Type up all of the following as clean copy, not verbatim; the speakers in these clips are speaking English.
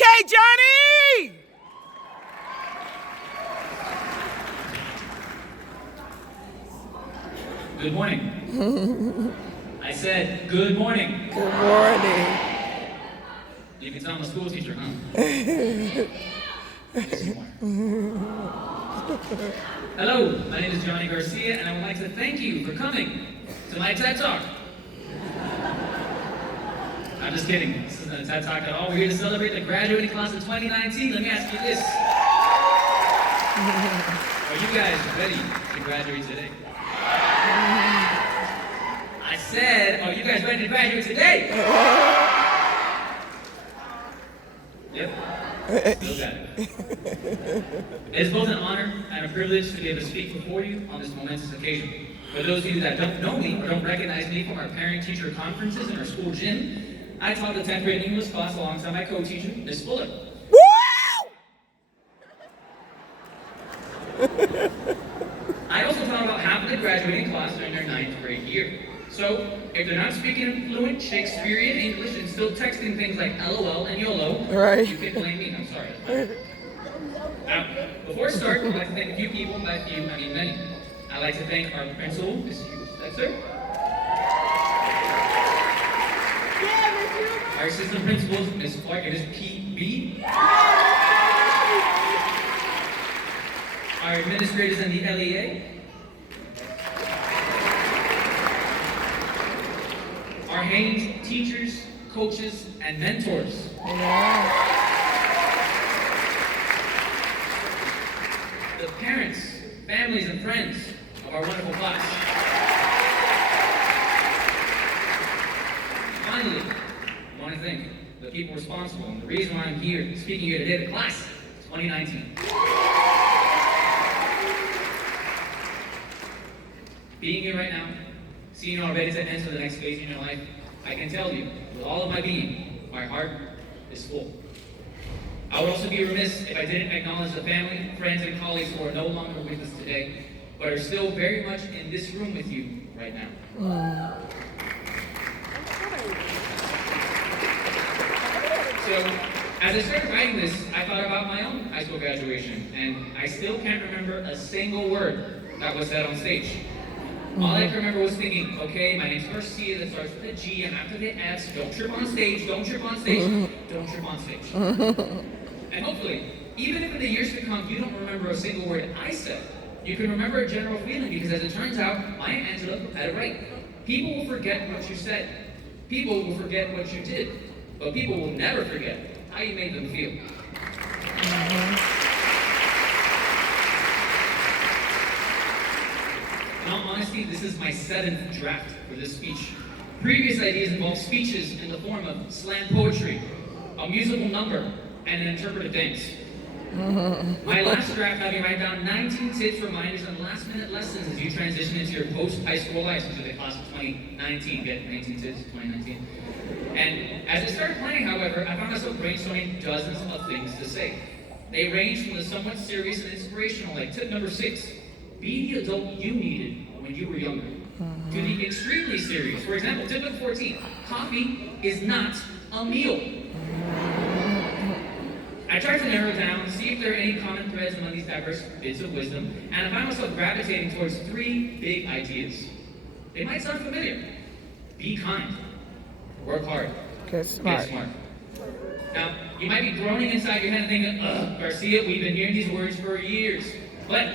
Okay, Johnny! Good morning. I said, good morning. Good morning. You can tell I'm a school teacher, huh? Hello, my name is Johnny Garcia, and I would like to thank you for coming to my TED Talk. I'm just kidding. This isn't a TED Talk at all. We're here to celebrate the graduating class of 2019. Let me ask you this. Are you guys ready to graduate today? I said, are you guys ready to graduate today? Yep. Still got it. It's both an honor and a privilege to be able to speak before you on this momentous occasion. For those of you that don't know me or don't recognize me from our parent-teacher conferences in our school gym, I taught the 10th grade English class alongside my co-teacher, Miss Fuller. I also taught about half of the graduating class during their 9th grade year. So, if they're not speaking fluent Shakespearean English and still texting things like LOL and YOLO, right, you can blame me. I'm sorry. Now, before I start, I'd like to thank a few people. By few, I mean many. I'd like to thank our principal, Ms. Spencer. Our assistant principals, Ms. Clark and Ms. PB. Our administrators in the LEA. Our Haynes teachers, coaches, and mentors. The parents, families, and friends of our wonderful class. Finally, I want to thank the people responsible, and the reason why I'm here, speaking here today, the class of 2019. Being here right now, seeing you all ready to enter the next phase in your life, I can tell you, with all of my being, my heart is full. I would also be remiss if I didn't acknowledge the family, friends, and colleagues who are no longer with us today, but are still very much in this room with you right now. So, as I started writing this, I thought about my own high school graduation, and I still can't remember a single word that was said on stage. All I can remember was thinking, okay, my name's Garcia, that starts with a G, and after the S, don't trip on stage, don't trip on stage, don't trip on stage. And hopefully, even if in the years to come you don't remember a single word I said, you can remember a general feeling, because as it turns out, Maya Angela had it right. People will forget what you said. People will forget what you did. But people will never forget how you made them feel. In all honesty, this is my 7th draft for this speech. Previous ideas involved speeches in the form of slam poetry, a musical number, and an interpretive dance. My last draft had me write down 19 tips, reminders, and last-minute lessons as you transition into your post-high school life, into the class of 2019. Get 19 tips, 2019. And as I started planning, however, I found myself brainstorming dozens of things to say. They ranged from the somewhat serious and inspirational, like tip number 6, be the adult you needed when you were younger, to the extremely serious. For example, tip number 14, coffee is not a meal. I tried to narrow down, see if there are any common threads among these diverse bits of wisdom, and I found myself gravitating towards 3 big ideas. They might sound familiar. Be kind. Work hard. Get smart. Now, you might be groaning inside your head and thinking, ugh, Garcia, we've been hearing these words for years. But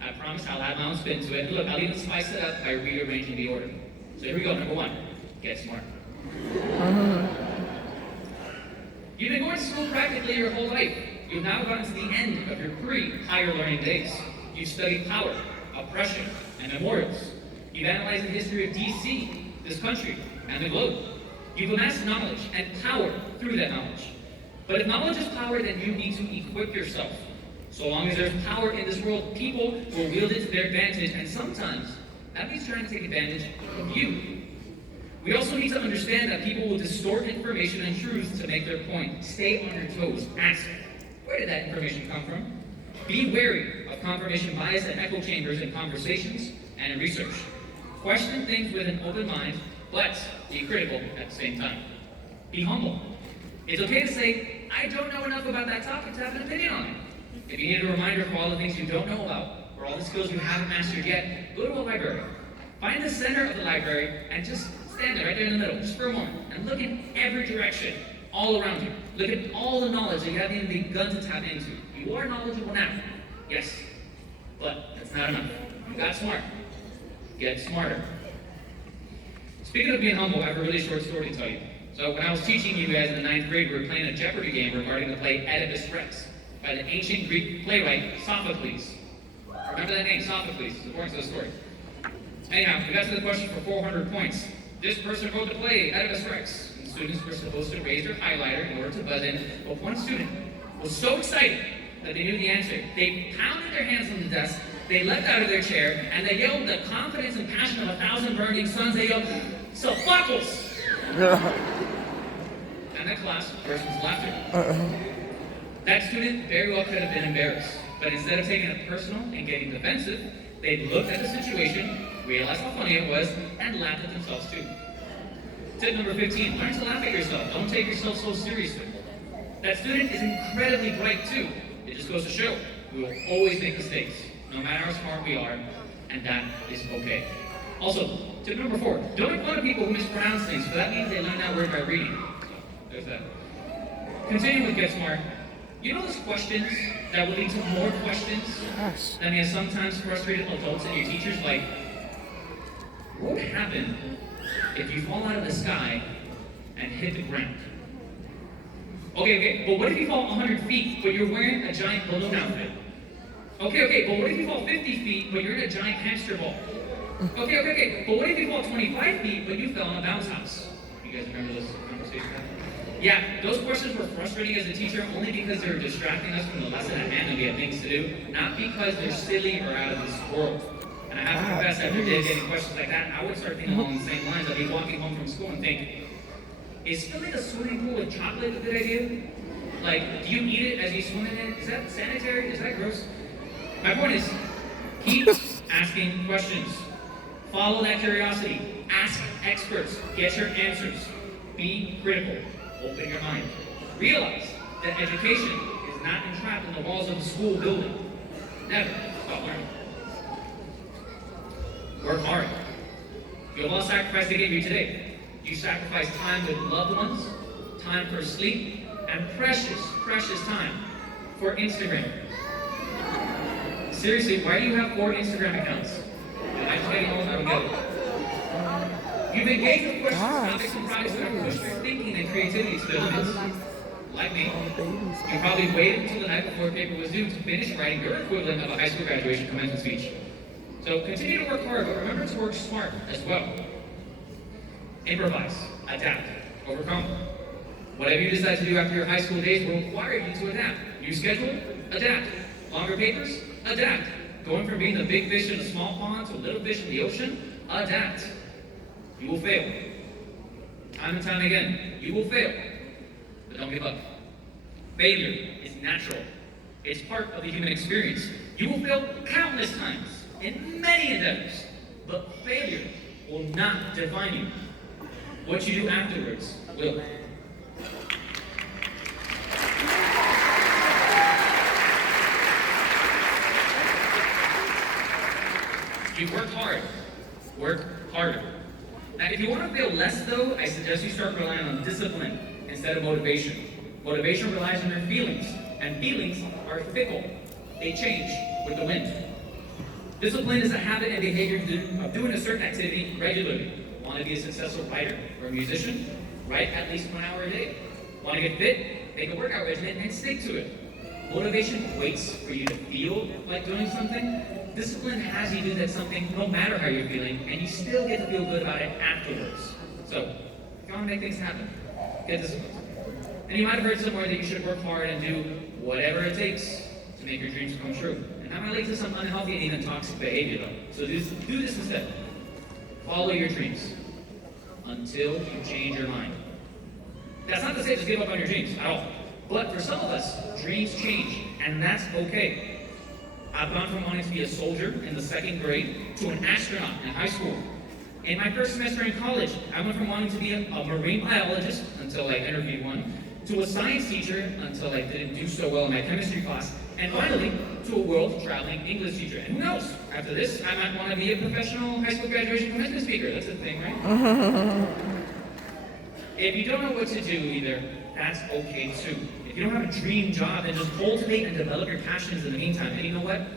I promise I'll add my own spin to it. Look, I'll even spice it up by rearranging the order. So here we go, number 1, get smart. You've been going to school practically your whole life. You've now gotten to the end of your pre-higher learning days. You've studied power, oppression, and memorials. You've analyzed the history of DC, this country, and the globe. You've amassed knowledge and power through that knowledge. But if knowledge is power, then you need to equip yourself. So long as there's power in this world, people will wield it to their advantage, and sometimes that means trying to take advantage of you. We also need to understand that people will distort information and truths to make their point. Stay on your toes. Ask, where did that information come from? Be wary of confirmation bias and echo chambers in conversations and in research. Question things with an open mind, but be critical at the same time. Be humble. It's okay to say, I don't know enough about that topic to have an opinion on it. If you need a reminder for all the things you don't know about, or all the skills you haven't mastered yet, go to a library. Find the center of the library and just stand there right there in the middle, just for a moment, and look in every direction, all around you. Look at all the knowledge that you haven't even begun to tap into. You are knowledgeable now, yes, but that's not enough. You got smart. Get smarter. Speaking of being humble, I have a really short story to tell you. So when I was teaching you guys in the 9th grade, we were playing a Jeopardy game regarding the play Oedipus Rex by the ancient Greek playwright Sophocles. Remember that name, Sophocles, it's important to the story. Anyhow, we got to the question for 400 points. This person wrote the play Oedipus Rex. And students were supposed to raise their highlighter in order to buzz in, but one student was so excited that they knew the answer. They pounded their hands on the desk, they leapt out of their chair, and they yelled with the confidence and passion of 1,000 burning suns. They yelled, Sophocles! And that class burst into laughter. That student very well could have been embarrassed, but instead of taking it personal and getting defensive, they looked at the situation, realized how funny it was, and laughed at themselves too. Tip number 15, learn to laugh at yourself. Don't take yourself so seriously. That student is incredibly bright too. It just goes to show, we will always make mistakes, no matter how smart we are, and that is okay. Also, tip number 4, don't make fun of people who mispronounce things, for that means they learn that word by reading. So, there's that. Continuing with Get Smart, you know those questions that will lead to more questions? Yes. That means sometimes frustrated adults and your teachers, like, what would happen if you fall out of the sky and hit the ground? Okay, but what if you fall 100 feet, but you're wearing a giant balloon outfit? Okay, but what if you fall 50 feet, but you're in a giant hamster ball? Okay, but what if you fall 25 feet, but you fell in a bounce house? You guys remember those conversations? Yeah, those questions were frustrating as a teacher only because they were distracting us from the lesson at hand and we had things to do, not because they're silly or out of this world. And I have to confess, after getting questions like that, I would start thinking along the same lines. I'd be walking home from school and think, is filling a swimming pool with chocolate a good idea? Like, do you eat it as you swim in it? Is that sanitary? Is that gross? My point is, keep asking questions. Follow that curiosity. Ask experts. Get your answers. Be critical. Open your mind. Realize that education is not entrapped in the walls of a school building. Never stop learning. Work hard. You have all sacrificed to get here today. You sacrifice time with loved ones, time for sleep, and precious time for Instagram. Seriously, why do you have 4 Instagram accounts? I just getting old, I don't get it. You've engaged with questions, topics, and projects that have pushed your thinking and creativity to the limits. Like me, you probably waited until the night before paper was due to finish writing your equivalent of a high school graduation commencement speech. So continue to work hard, but remember to work smart as well. Improvise, adapt, overcome. Whatever you decide to do after your high school days will require you to adapt. New schedule, adapt. Longer papers, adapt. Going from being the big fish in a small pond to a little fish in the ocean, adapt. You will fail. Time and time again, you will fail. But don't give up. Failure is natural. It's part of the human experience. You will fail countless times in many endeavors, but failure will not define you. What you do afterwards will. You work hard. Work harder. Now, if you want to feel less, though, I suggest you start relying on discipline instead of motivation. Motivation relies on your feelings, and feelings are fickle. They change with the wind. Discipline is a habit and behavior of doing a certain activity regularly. Want to be a successful writer or a musician? Write at least 1 hour a day. Want to get fit? Make a workout regimen and stick to it. Motivation waits for you to feel like doing something. Discipline has you do that something no matter how you're feeling, and you still get to feel good about it afterwards. So, if you want to make things happen, get disciplined. And you might have heard somewhere that you should work hard and do whatever it takes to make your dreams come true. And that might lead to some unhealthy and even toxic behavior, though. So do this instead. Follow your dreams until you change your mind. That's not to say just give up on your dreams at all. But for some of us, dreams change, and that's okay. I've gone from wanting to be a soldier in the 2nd grade to an astronaut in high school. In my first semester in college, I went from wanting to be a marine biologist until I interviewed one, to a science teacher until I didn't do so well in my chemistry class, and finally to a world-traveling English teacher. And who knows, after this, I might want to be a professional high school graduation commencement speaker. That's a thing, right? If you don't know what to do either, that's okay too. If you don't have a dream job, then just cultivate and develop your passions in the meantime. And you know what?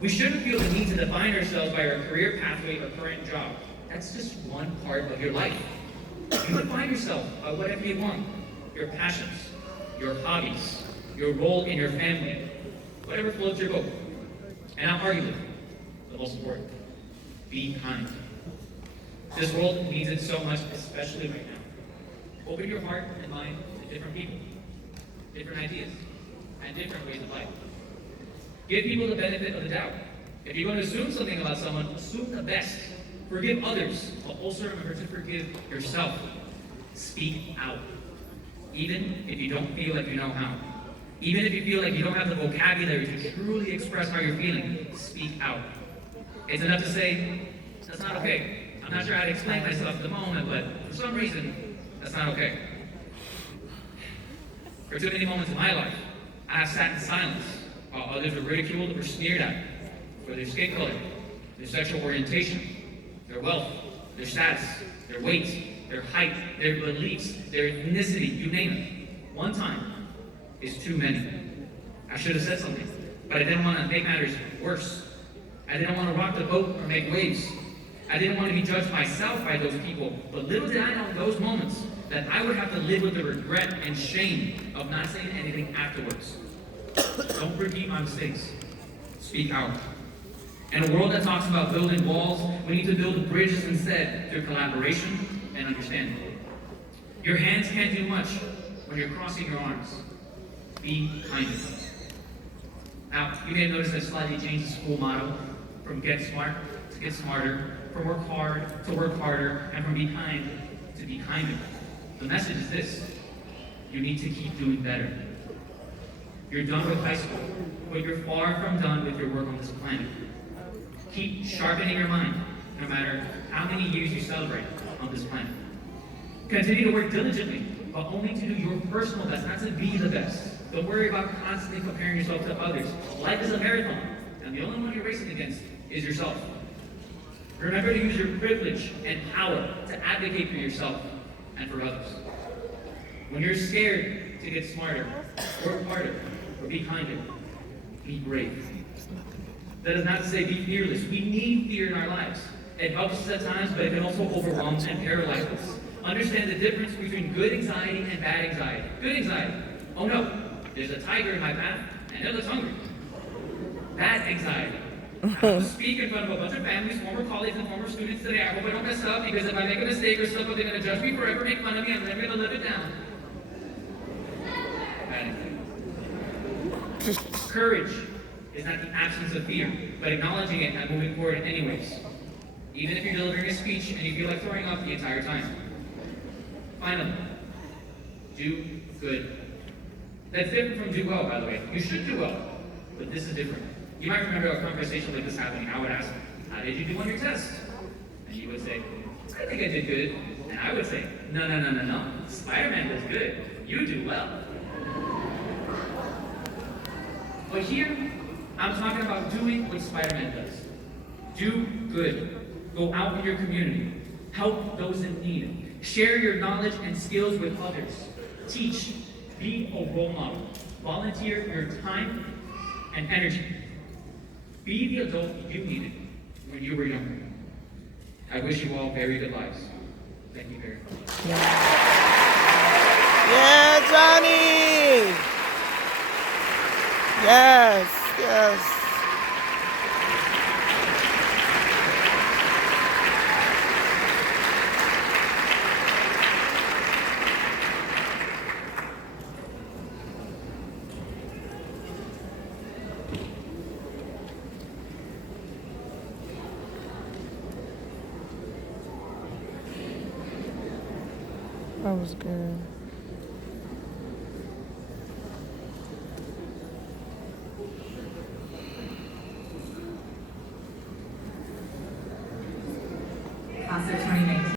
We shouldn't feel the need to define ourselves by our career pathway or current job. That's just one part of your life. You define yourself by whatever you want. Your passions, your hobbies, your role in your family, whatever floats your boat. And arguably, the most important, be kind. This world needs it so much, especially right now. Open your heart and mind to different people, different ideas, and different ways of life. Give people the benefit of the doubt. If you're going to assume something about someone, assume the best. Forgive others, but also remember to forgive yourself. Speak out. Even if you don't feel like you know how. Even if you feel like you don't have the vocabulary to truly express how you're feeling, speak out. It's enough to say, that's not okay. I'm not sure how to explain myself at the moment, but for some reason, that's not okay. For too many moments in my life, I have sat in silence while others were ridiculed or sneered at for their skin color, their sexual orientation, their wealth, their status, their weight, their height, their beliefs, their ethnicity, you name it. One time is too many. I should have said something, but I didn't want to make matters worse. I didn't want to rock the boat or make waves. I didn't want to be judged myself by those people, but little did I know in those moments that I would have to live with the regret and shame of not saying anything afterwards. Don't repeat my mistakes. Speak out. In a world that talks about building walls, we need to build bridges instead through collaboration and understanding. Your hands can't do much when you're crossing your arms. Be kind. Now, you may have noticed I've slightly changed the school motto from get smart to get smarter, from work hard to work harder, and from be kind to be kinder. The message is this: you need to keep doing better. You're done with high school, but you're far from done with your work on this planet. Keep sharpening your mind, no matter how many years you celebrate on this planet. Continue to work diligently, but only to do your personal best, not to be the best. Don't worry about constantly comparing yourself to others. Life is a marathon, and the only one you're racing against is yourself. Remember to use your privilege and power to advocate for yourself and for others. When you're scared to get smarter, work harder, or be kinder, be brave. That is not to say be fearless. We need fear in our lives. It helps us at times, but it can also overwhelm and paralyze us. Understand the difference between good anxiety and bad anxiety. Good anxiety. Oh no, there's a tiger in my path, and it looks hungry. Bad anxiety. I have to speak in front of a bunch of families, former colleagues, and former students today. I hope I don't mess up, because if I make a mistake or slip up, they're going to judge me forever, make fun of me, and I'm going to live it down. Bad anxiety. Courage is not the absence of fear, but acknowledging it and moving forward anyways. Even if you're delivering a speech and you feel like throwing up the entire time. Finally, do good. That's different from do well, by the way. You should do well, but this is different. You might remember a conversation like this happening. I would ask, how did you do on your test? And you would say, I think I did good. And I would say, no. Spider-Man does good. You do well. But here, I'm talking about doing what Spider-Man does. Do good. Go out in your community. Help those in need. Share your knowledge and skills with others. Teach. Be a role model. Volunteer your time and energy. Be the adult you needed when you were younger. I wish you all very good lives. Thank you very much. Yeah, Johnny! Yes. That was good.